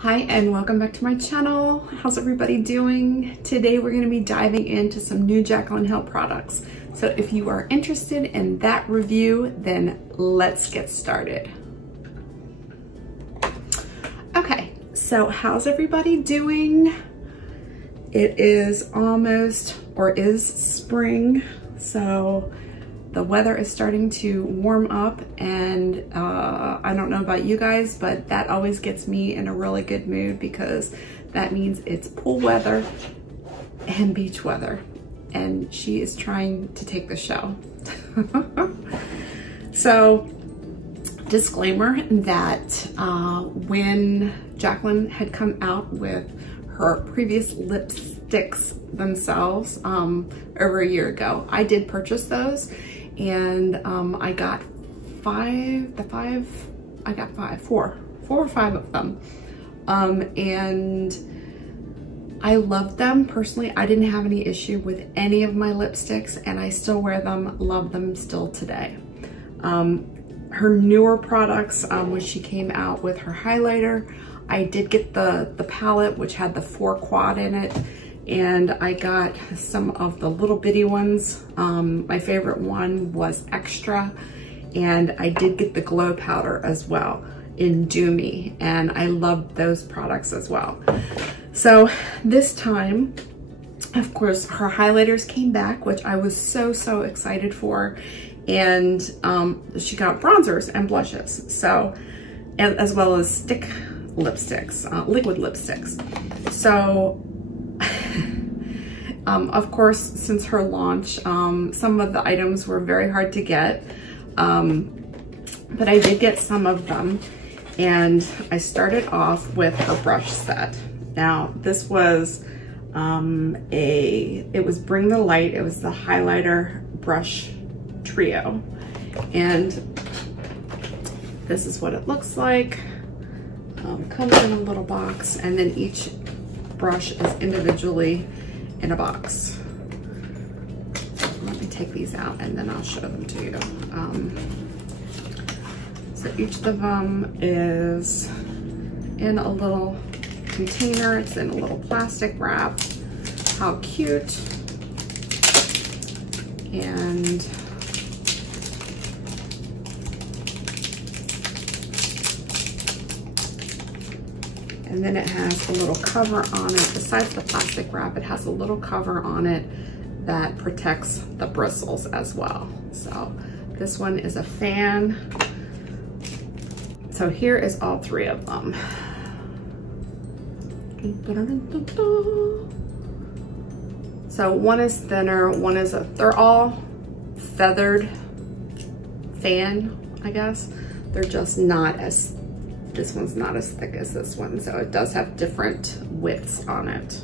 Hi and welcome back to my channel. How's everybody doing? Today we're going to be diving into some new Jaclyn Hill products. So if you are interested in that review, then let's get started. Okay, so how's everybody doing? It is almost, or is spring, so the weather is starting to warm up, and I don't know about you guys, but that always gets me in a really good mood because that means it's pool weather and beach weather, and she is trying to take the show. So, disclaimer that when Jaclyn had come out with her previous lipsticks themselves over a year ago, I did purchase those. And I got four or five of them. And I loved them personally. I didn't have any issue with any of my lipsticks, and I still wear them, love them still today. Her newer products, when she came out with her highlighter, I did get the palette, which had the 4 quad in it. And I got some of the little bitty ones. My favorite one was Extra, and I did get the glow powder as well in Do Me, and I loved those products as well. So this time, of course, her highlighters came back, which I was so excited for, and she got bronzers and blushes, so, as well as stick lipsticks, liquid lipsticks. So of course, since her launch, some of the items were very hard to get, but I did get some of them, and I started off with her brush set. Now, this was it was Bring the Light. It was the highlighter brush trio, and this is what it looks like. Comes in a little box, and then each brush is individually in a box. Let me take these out and then I'll show them to you. So each of them is in a little container. It's in a little plastic wrap. How cute. And then it has a little cover on it. Besides the plastic wrap, it has a little cover on it that protects the bristles as well. So this one is a fan. So here is all 3 of them. So one is thinner, one is they're all feathered fan, I guess. They're just not as, this one's not as thick as this one, so it does have different widths on it.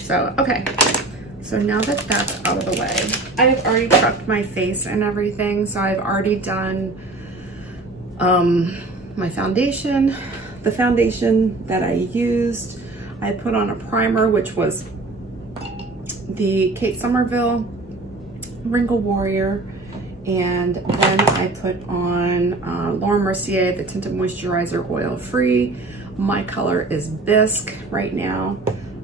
So, okay, so now that that's out of the way, I've already prepped my face and everything. So I've already done my foundation. The foundation that I used, I put on a primer, which was the Kate Somerville Wrinkle Warrior. And then I put on Laura Mercier, the Tinted Moisturizer Oil Free. My color is Bisque right now.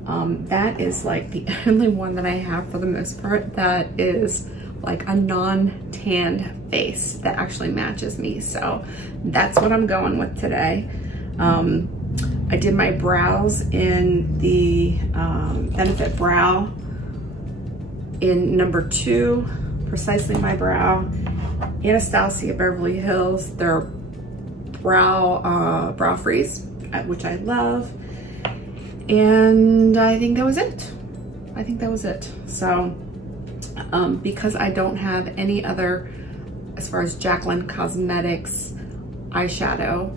That is like the only one that I have for the most part that is like a non-tanned face that actually matches me. So that's what I'm going with today. I did my brows in the Benefit Brow in number 2. Precisely My Brow, Anastasia Beverly Hills, their brow freeze, which I love. And I think that was it. So, because I don't have any other, as far as Jaclyn Cosmetics eyeshadow,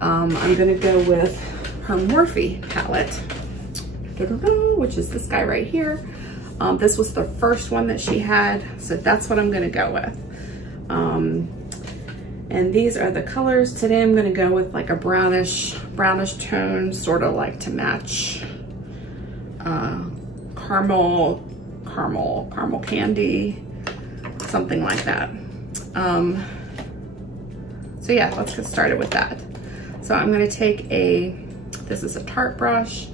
I'm gonna go with her Morphe palette, which is this guy right here. This was the first one that she had, so that's what I'm gonna go with. And these are the colors. Today I'm gonna go with like a brownish tone, sort of like to match caramel candy, something like that. So yeah, let's get started with that. So I'm gonna take a This is a Tarte brush,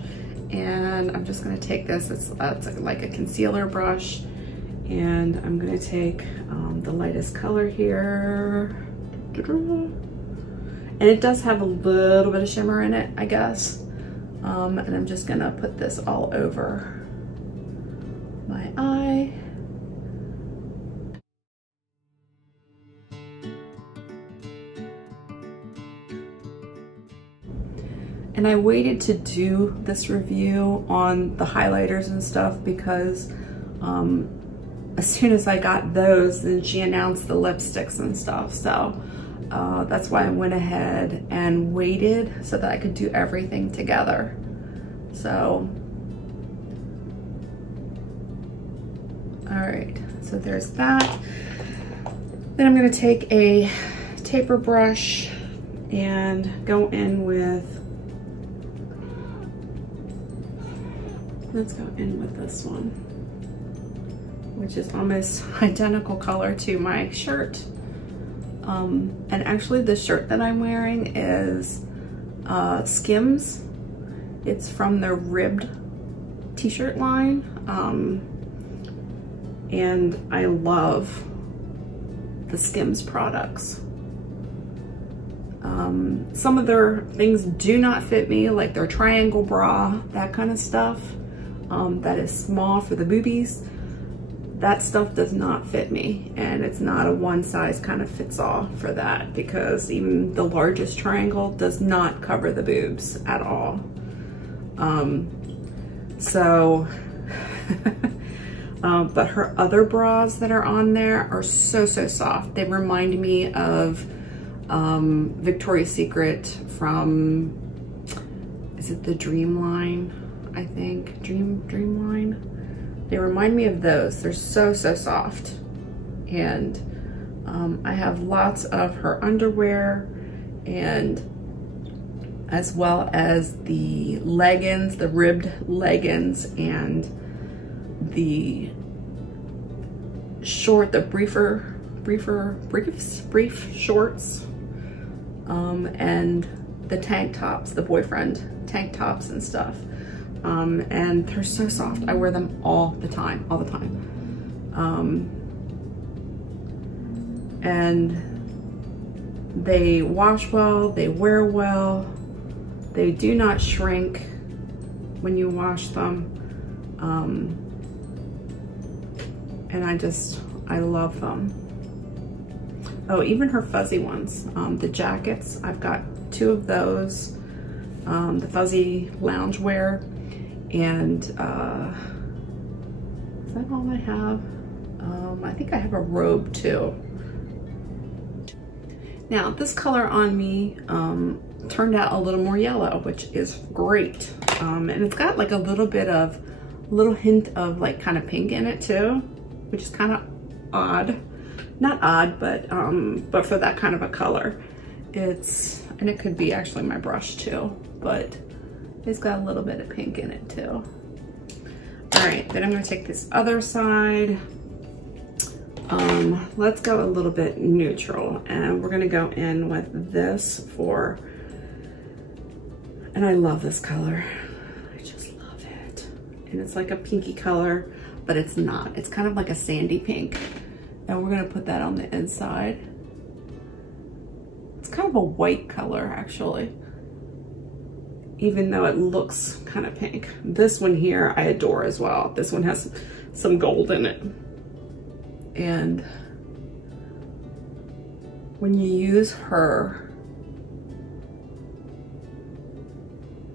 and I'm just gonna take this, it's like a concealer brush, and I'm gonna take the lightest color here. And it does have a little bit of shimmer in it, I guess. And I'm just gonna put this all over my eye. And I waited to do this review on the highlighters and stuff because as soon as I got those, then she announced the lipsticks and stuff. So that's why I went ahead and waited so that I could do everything together. So, all right, so there's that. Then I'm gonna take a taper brush and go in with, let's go in with this one, which is almost identical color to my shirt. And actually the shirt that I'm wearing is Skims. It's from their ribbed t-shirt line. And I love the Skims products. Some of their things do not fit me, like their triangle bra, that kind of stuff. That is small for the boobies. That stuff does not fit me, and it's not a one size kind of fits all for that, because even the largest triangle does not cover the boobs at all. But her other bras that are on there are so soft. They remind me of Victoria's Secret from, is it the Dream line? I think, Dream line. They remind me of those. They're so soft. And I have lots of her underwear, and as well as the leggings, the ribbed leggings, and the brief shorts, and the tank tops, the boyfriend tank tops and stuff. And they're so soft. I wear them all the time. And they wash well, they wear well, they do not shrink when you wash them. And I love them. Oh, even her fuzzy ones, the jackets, I've got 2 of those, the fuzzy loungewear. And is that all I have? I think I have a robe too. Now this color on me turned out a little more yellow, which is great. And it's got like a little hint of like kind of pink in it too, which is kind of odd. Not odd, but for that kind of a color. And it could be actually my brush too, but it's got a little bit of pink in it too. All right, then I'm gonna take this other side. Let's go a little bit neutral, and we're gonna go in with this and I love this color. I just love it. And it's like a pinky color, but it's not. It's kind of like a sandy pink. And we're gonna put that on the inside. It's kind of a white color actually, even though it looks kind of pink. This one here I adore as well. This one has some gold in it. And when you use her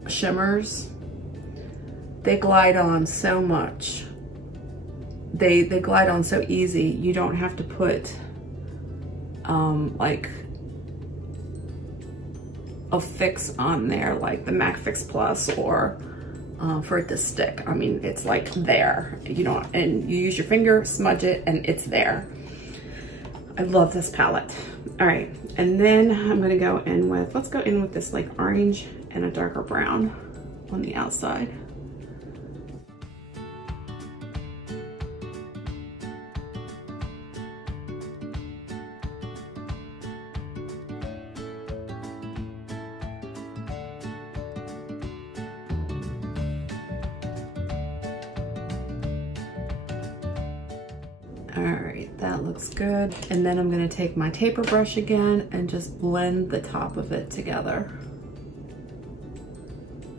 shimmers, they glide on so much. They glide on so easy. You don't have to put like a fix on there, like the MAC Fix Plus, or for it to stick. I mean, it's like there, you know, and you use your finger, smudge it, and it's there. I love this palette. All right, and then I'm gonna go in with, let's go in with this like orange and a darker brown on the outside. All right, that looks good. And then I'm gonna take my taper brush again and just blend the top of it together.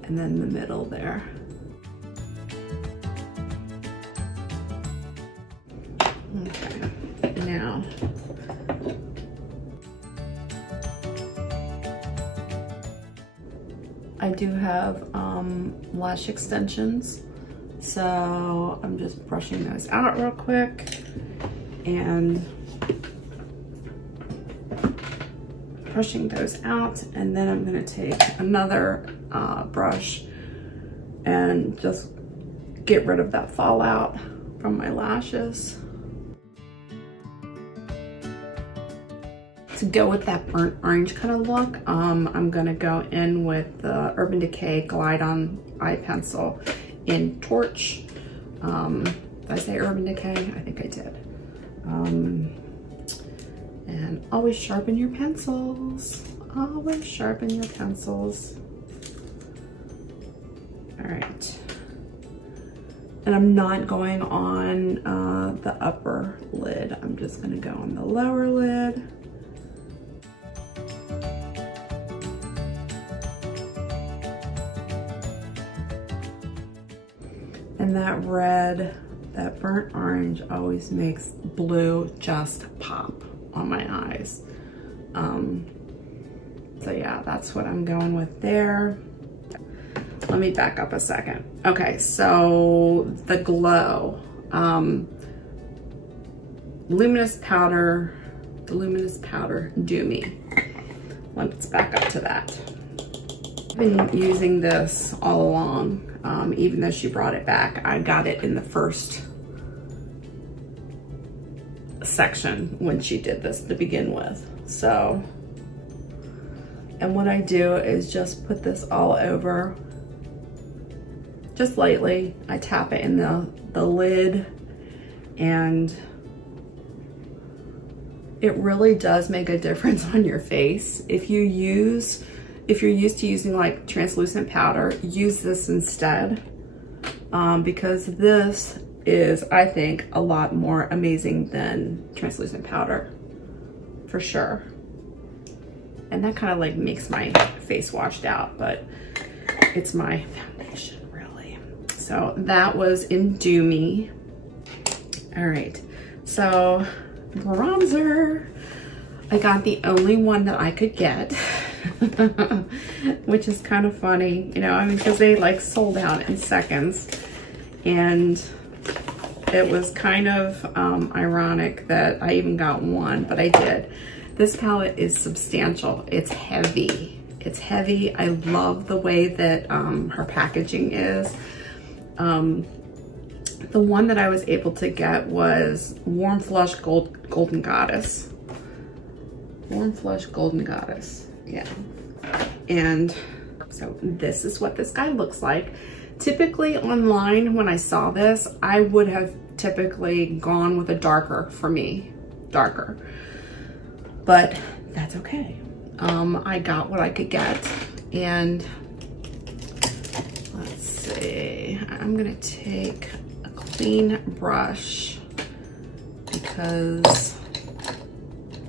And then the middle there. Okay, now. I do have lash extensions, so I'm just brushing those out real quick and brushing those out, and then I'm gonna take another brush and just get rid of that fallout from my lashes. To go with that burnt orange kind of look, I'm gonna go in with the Urban Decay Glide On Eye Pencil in Torch. Did I say Urban Decay? I think I did. And always sharpen your pencils. Always sharpen your pencils. All right. And I'm not going on the upper lid. I'm just gonna go on the lower lid. And that red, that burnt orange always makes blue just pop on my eyes. So yeah, that's what I'm going with there. Let me back up a second. Okay, so the glow. Luminous Powder, the Luminous Powder Do Me. Let's back up to that. I've been using this all along. Even though she brought it back, I got it in the first section when she did this to begin with. So, and what I do is just put this all over, just lightly. I tap it in the lid, and it really does make a difference on your face. If you're used to using like translucent powder, use this instead, because this is, I think, a lot more amazing than translucent powder, for sure. And that kind of like makes my face washed out, but it's my foundation, really. So that was in Do Me. All right, so bronzer. I got the only one that I could get. Which is kind of funny, you know, I mean, because they like sold out in seconds, and it was kind of ironic that I even got one, but I did. This palette is substantial. It's heavy. It's heavy. I love the way that her packaging is. The one that I was able to get was Warm Flush Golden Goddess. Warm Flush Golden Goddess. Yeah. And so this is what this guy looks like. Typically online, when I saw this, I would have typically gone with a darker, for me, darker. But that's okay. I got what I could get, and let's see. I'm gonna take a clean brush because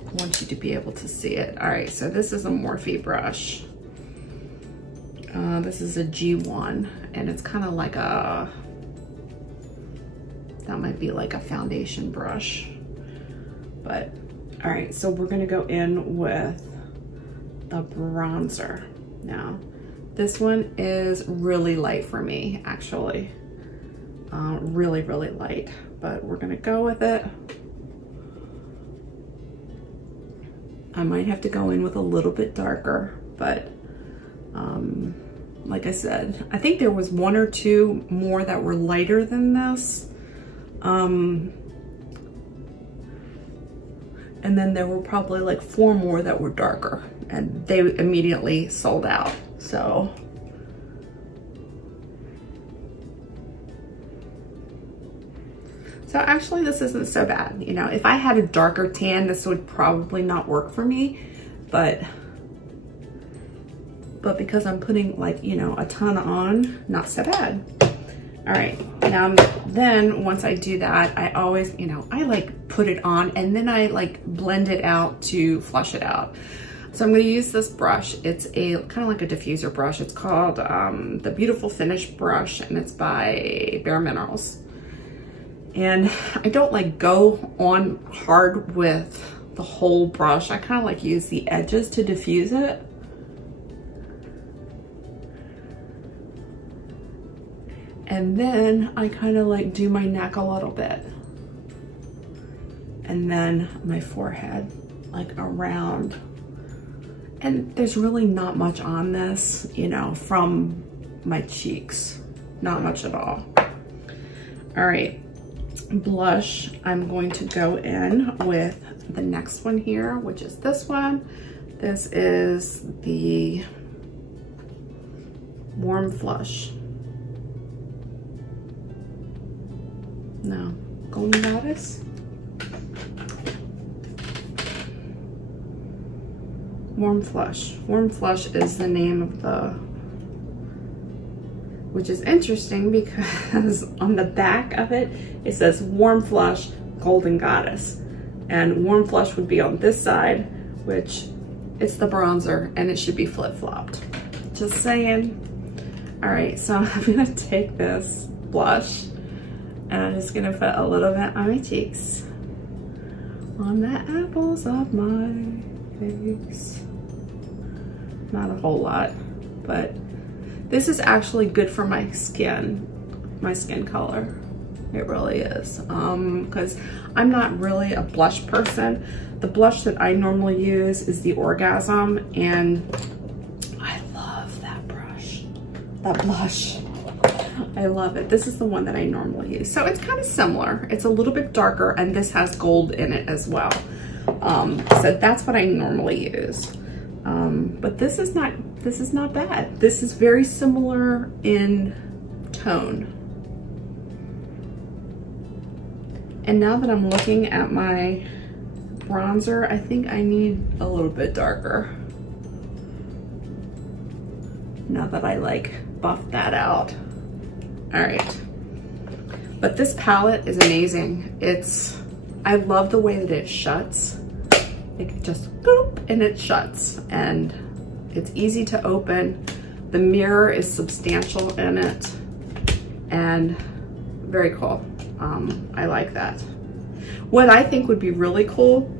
I want you to be able to see it. All right, so this is a Morphe brush. This is a G1, and it's kind of like that might be like a foundation brush. But, all right, so we're gonna go in with the bronzer. Now, this one is really light for me, actually. Really, really light, but we're gonna go with it. I might have to go in with a little bit darker, but like I said, I think there was one or two more that were lighter than this. And then there were probably like 4 more that were darker, and they immediately sold out. So actually this isn't so bad. You know, if I had a darker tan, this would probably not work for me, but because I'm putting like, you know, a ton on, not so bad. All right, now then once I do that, I always, you know, I like put it on and then I like blend it out to flush it out. So I'm gonna use this brush. It's a kind of like a diffuser brush. It's called the Beautiful Finish brush, and it's by Bare Minerals. And I don't like go on hard with the whole brush. I kind of like use the edges to diffuse it. And then I kind of like do my neck a little bit. And then my forehead, like around. And there's really not much on this, you know, from my cheeks. Not much at all. All right, blush. I'm going to go in with the next one here, which is this one. This is the Warm Flush. No, Golden Goddess. Warm Flush. Warm Flush is the name of the, which is interesting because on the back of it, it says Warm Flush Golden Goddess. And Warm Flush would be on this side, which it's the bronzer and it should be flip-flopped. Just saying. All right, so I'm gonna take this blush and I'm just gonna put a little bit on my cheeks, on the apples of my face. Not a whole lot, but this is actually good for my skin color. It really is, because I'm not really a blush person. The blush that I normally use is the Orgasm, and I love that brush, that blush. I love it. This is the one that I normally use. So it's kind of similar. It's a little bit darker, and this has gold in it as well. So that's what I normally use. But this is not bad. This is very similar in tone. And now that I'm looking at my bronzer, I think I need a little bit darker. Now that I like buffed that out. All right. But this palette is amazing. I love the way that it shuts. It just boop and it shuts, and it's easy to open. The mirror is substantial in it and very cool. I like that. What I think would be really cool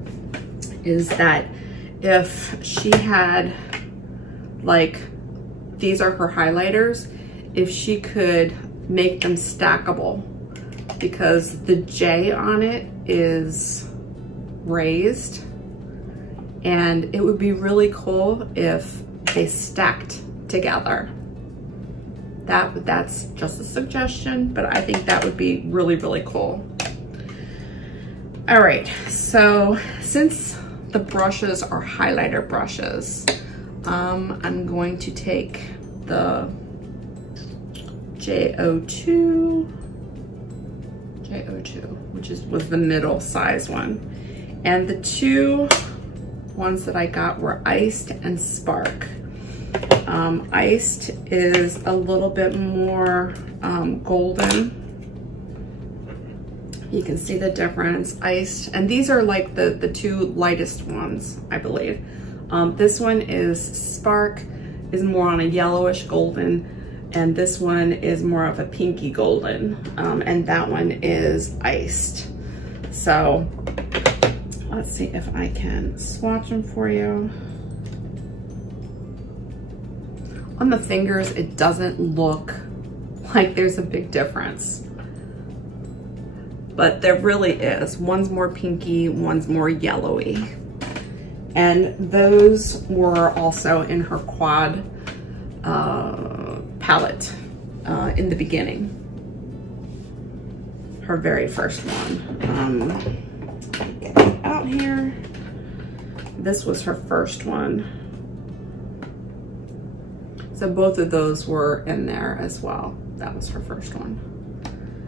is that if she had, like, these are her highlighters, if she could make them stackable, because the J on it is raised, and it would be really cool if they stacked together. That's just a suggestion, but I think that would be really, really cool. All right, so since the brushes are highlighter brushes, I'm going to take the J02, which was the middle size one. And the two ones that I got were Iced and Spark. Iced is a little bit more golden. You can see the difference. Iced, and these are like the two lightest ones, I believe. This one is Spark, is more on a yellowish golden, and this one is more of a pinky golden, and that one is Iced. So let's see if I can swatch them for you. On the fingers, it doesn't look like there's a big difference, but there really is. One's more pinky, one's more yellowy. And those were also in her quad palette in the beginning. Her very first one. Get it out here. This was her first one. So both of those were in there as well. That was her first one.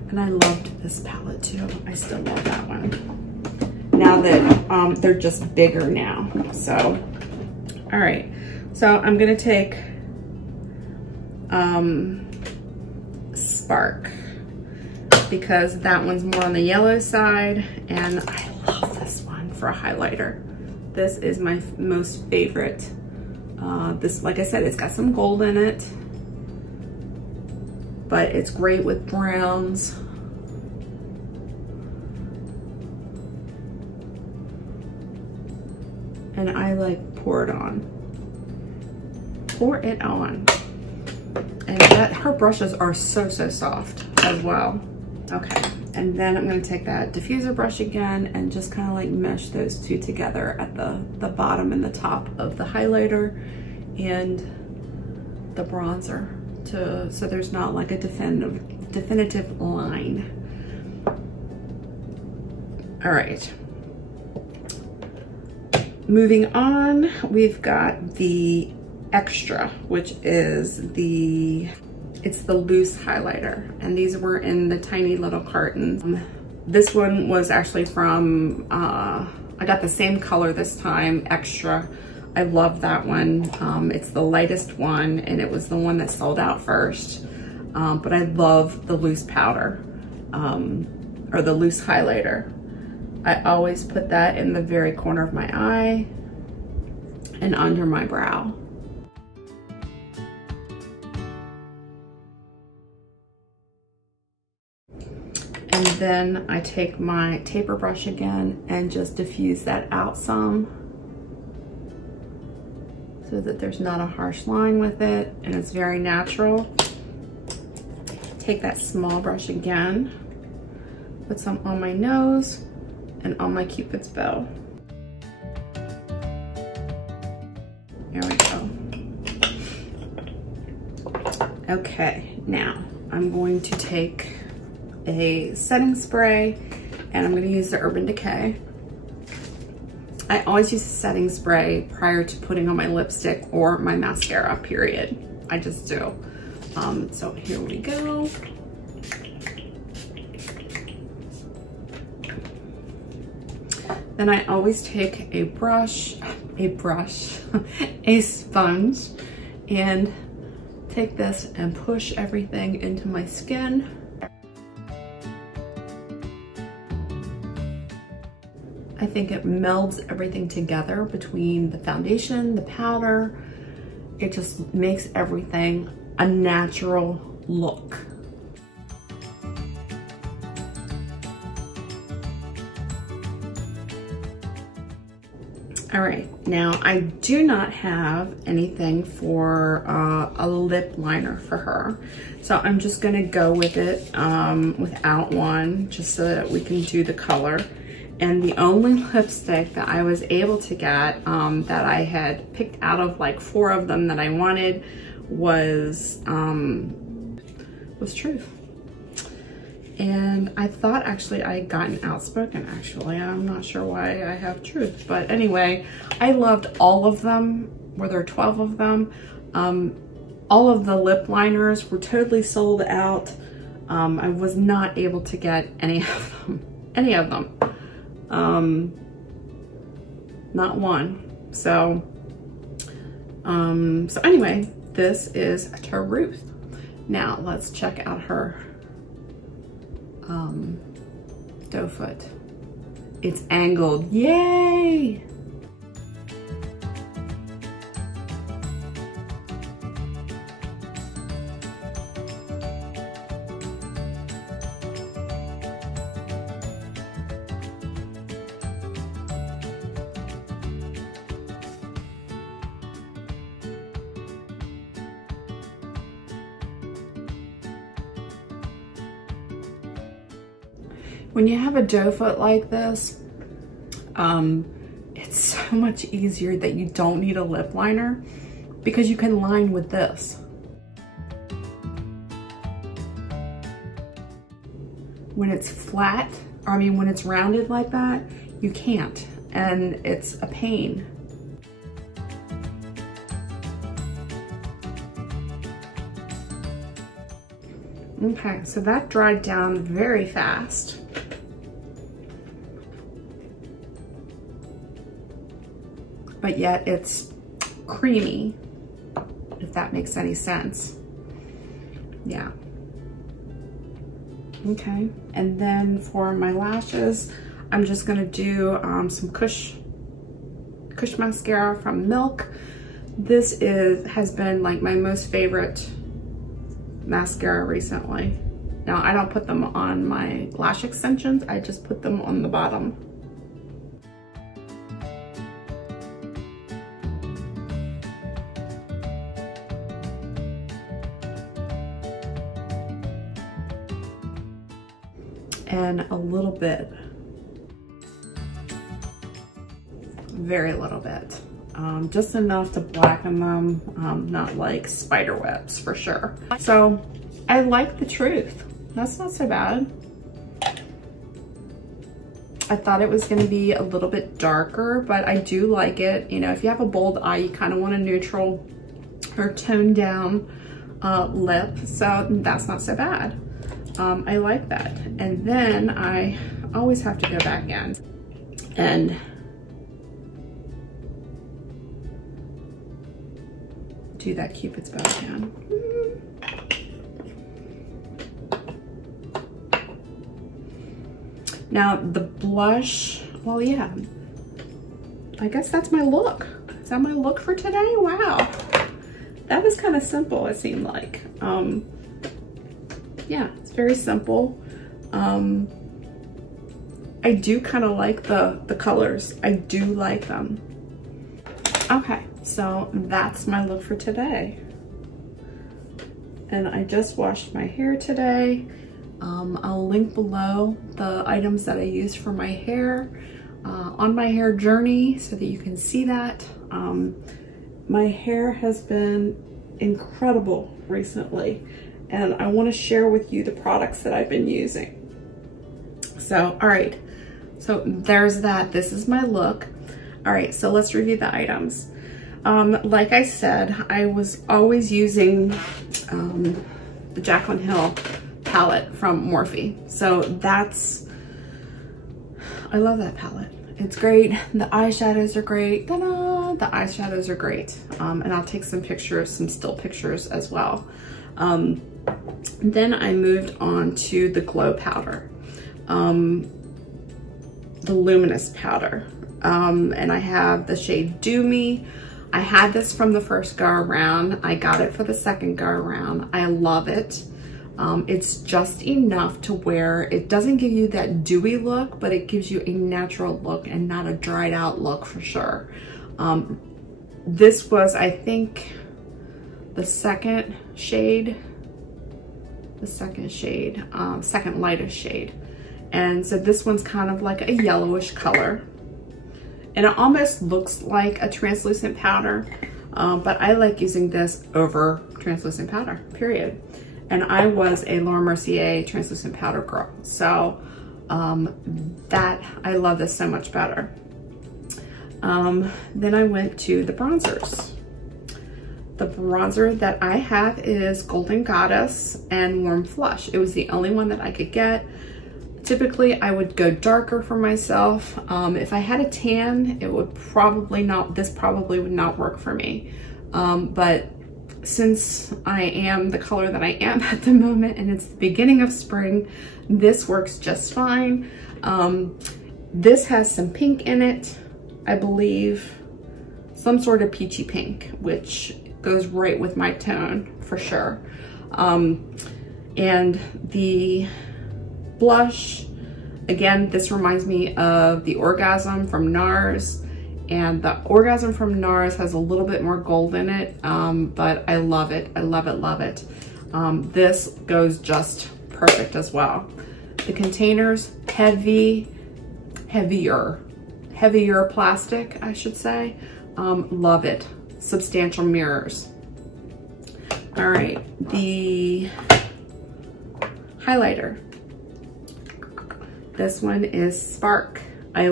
And I loved this palette too. I still love that one. Now that they're just bigger now. So, all right. So I'm gonna take Spark Spark, because that one's more on the yellow side, and I love this one for a highlighter. This is my most favorite. This, like I said, it's got some gold in it, but it's great with browns. And I like pour it on. Pour it on. And her brushes are so soft as well. Okay, and then I'm gonna take that diffuser brush again and just kind of like mesh those two together at the bottom and the top of the highlighter and the bronzer, so there's not like a definitive line. All right. Moving on, we've got the Extra, which is it's the loose highlighter, and these were in the tiny little cartons. This one was actually from, I got the same color this time, Extra. I love that one. It's the lightest one, and it was the one that sold out first. But I love the loose powder, or the loose highlighter. I always put that in the very corner of my eye and under my brow. And then I take my taper brush again and just diffuse that out some so that there's not a harsh line with it and it's very natural. Take that small brush again, put some on my nose and on my Cupid's bow. There we go. Okay, now I'm going to take a setting spray and I'm going to use the Urban Decay. I always use a setting spray prior to putting on my lipstick or my mascara, period. I just do. So here we go. Then I always take a sponge and take this and push everything into my skin. I think it melds everything together between the foundation, the powder. It just makes everything a natural look. All right, now I do not have anything for a lip liner for her. So I'm just gonna go with it without one, just so that we can do the color. And the only lipstick that I was able to get that I had picked out of like 4 of them that I wanted was Truth. And I thought actually I had gotten Outspoken actually. I'm not sure why I have Truth, but anyway, I loved all of them. Were there 12 of them? All of the lip liners were totally sold out. I was not able to get any of them. Not one. So anyway, this is Truth. Now let's check out her doe foot. It's angled, yay! When you have a doe foot like this, it's so much easier that you don't need a lip liner because you can line with this. When it's flat, or I mean when it's rounded like that, you can't, and it's a pain. Okay, so that dried down very fast. But yet it's creamy, if that makes any sense. Yeah. Okay, and then for my lashes, I'm just gonna do some Kush mascara from Milk. This has been like my most favorite mascara recently. Now, I don't put them on my lash extensions, I just put them on the bottom. And a little bit, very little bit, just enough to blacken them, not like spider webs for sure. So I like the Truth. That's not so bad. I thought it was gonna be a little bit darker, but I do like it. You know, if you have a bold eye, you kind of want a neutral or toned down lip, so that's not so bad. I like that. And then I always have to go back in and do that Cupid's bow again. Now the blush, well, yeah, I guess that's my look. Is that my look for today? Wow. That was kind of simple, it seemed like. Yeah, it's very simple. I do kind of like the colors. I do like them. Okay, so that's my look for today. And I just washed my hair today. I'll link below the items that I used for my hair on my hair journey so that you can see that. My hair has been incredible recently, and I want to share with you the products that I've been using. So, all right, so there's that. This is my look. All right, so let's review the items. Like I said, I was always using the Jaclyn Hill palette from Morphe. So I love that palette. It's great. The eyeshadows are great. Ta-da! The eyeshadows are great. And I'll take some pictures, some still pictures as well. Then I moved on to the glow powder, the Luminous Powder. And I have the shade Do Me. I had this from the first go around. I got it for the second go around. I love it. It's just enough to where it doesn't give you that dewy look, but it gives you a natural look and not a dried out look for sure. This was, I think, the second lightest shade. And so this one's kind of like a yellowish color. And it almost looks like a translucent powder, but I like using this over translucent powder, period. And I was a Laura Mercier translucent powder girl. So I love this so much better. Then I went to the bronzers. The bronzer that I have is Golden Goddess and Warm Flush. It was the only one that I could get. Typically, I would go darker for myself. If I had a tan, it would probably not, this probably would not work for me. But since I am the color that I am at the moment and it's the beginning of spring, this works just fine. This has some pink in it, I believe, some sort of peachy pink, which goes right with my tone for sure. And the blush, again, this reminds me of the Orgasm from NARS, and the Orgasm from NARS has a little bit more gold in it, but I love it. I love it, love it. This goes just perfect as well. The containers, heavier plastic, I should say. Love it. Substantial mirrors. All right, the highlighter. This one is Spark. I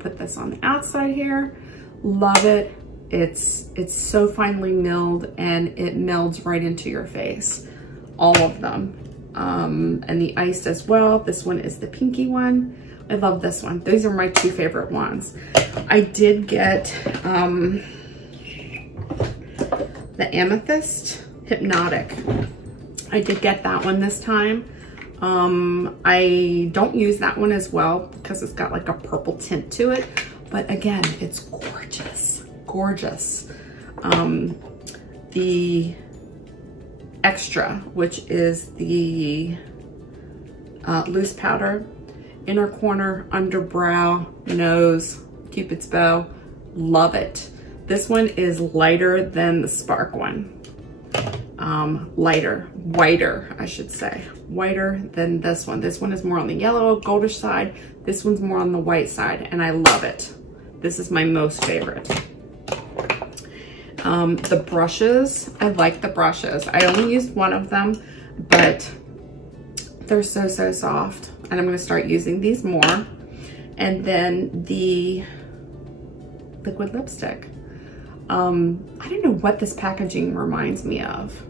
put this on the outside here. Love it. It's so finely milled and it melds right into your face. All of them. And the iced as well. This one is the pinky one. I love this one. These are my two favorite ones. I did get the Amethyst Hypnotic. I did get that one this time. I don't use that one as well because it's got like a purple tint to it, but again, it's gorgeous, gorgeous. The Extra, which is the loose powder, inner corner, underbrow, nose, Cupid's bow, love it. This one is lighter than the Spark one. Whiter, I should say. Whiter than this one. This one is more on the yellow, goldish side. This one's more on the white side, and I love it. This is my most favorite. The brushes, I like the brushes. I only used one of them, but they're so, so soft. And I'm gonna start using these more. And then the liquid lipstick. I don't know what this packaging reminds me of.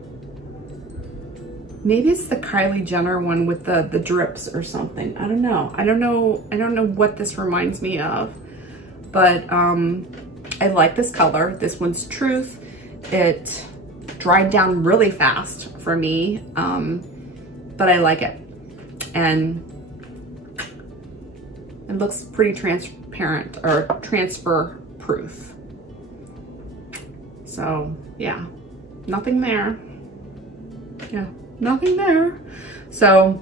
Maybe it's the Kylie Jenner one with the drips or something. I don't know. I don't know what this reminds me of, but I like this color. This one's Truth. It dried down really fast for me, but I like it. And it looks pretty transparent or transfer proof. So yeah, nothing there. Yeah, nothing there. So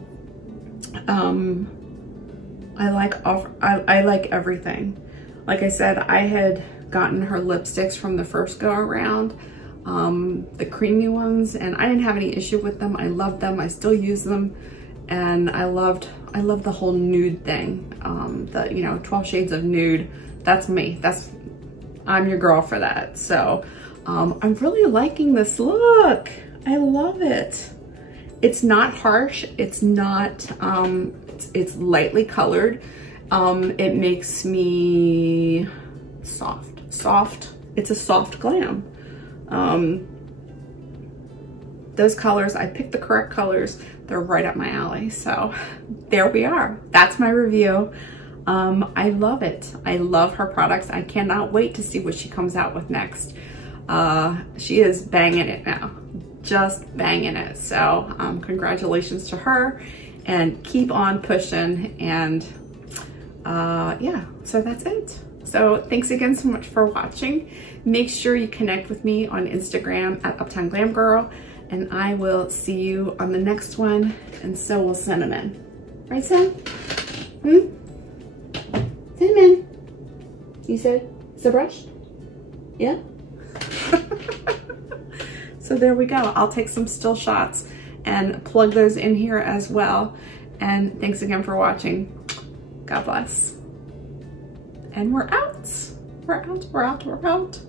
I like everything. Like I said, I had gotten her lipsticks from the first go around, the creamy ones, and I didn't have any issue with them. I loved them. I still use them, and I loved the whole nude thing. The 12 shades of nude. That's me. I'm your girl for that. So I'm really liking this look. I love it. It's not harsh. It's not, it's lightly colored. It makes me soft. It's a soft glam. Those colors, I picked the correct colors. They're right up my alley. So there we are. That's my review. I love it. I love her products. I cannot wait to see what she comes out with next. She is banging it now, just banging it. So congratulations to her, and keep on pushing. And yeah, so that's it. So thanks again so much for watching. Make sure you connect with me on Instagram at Uptown Glam Girl, and I will see you on the next one, and so will Cinnamon. Right, Sim? Cinnamon, you said so brushed? Yeah? So there we go. I'll take some still shots and plug those in here as well. And thanks again for watching. God bless. And we're out. We're out.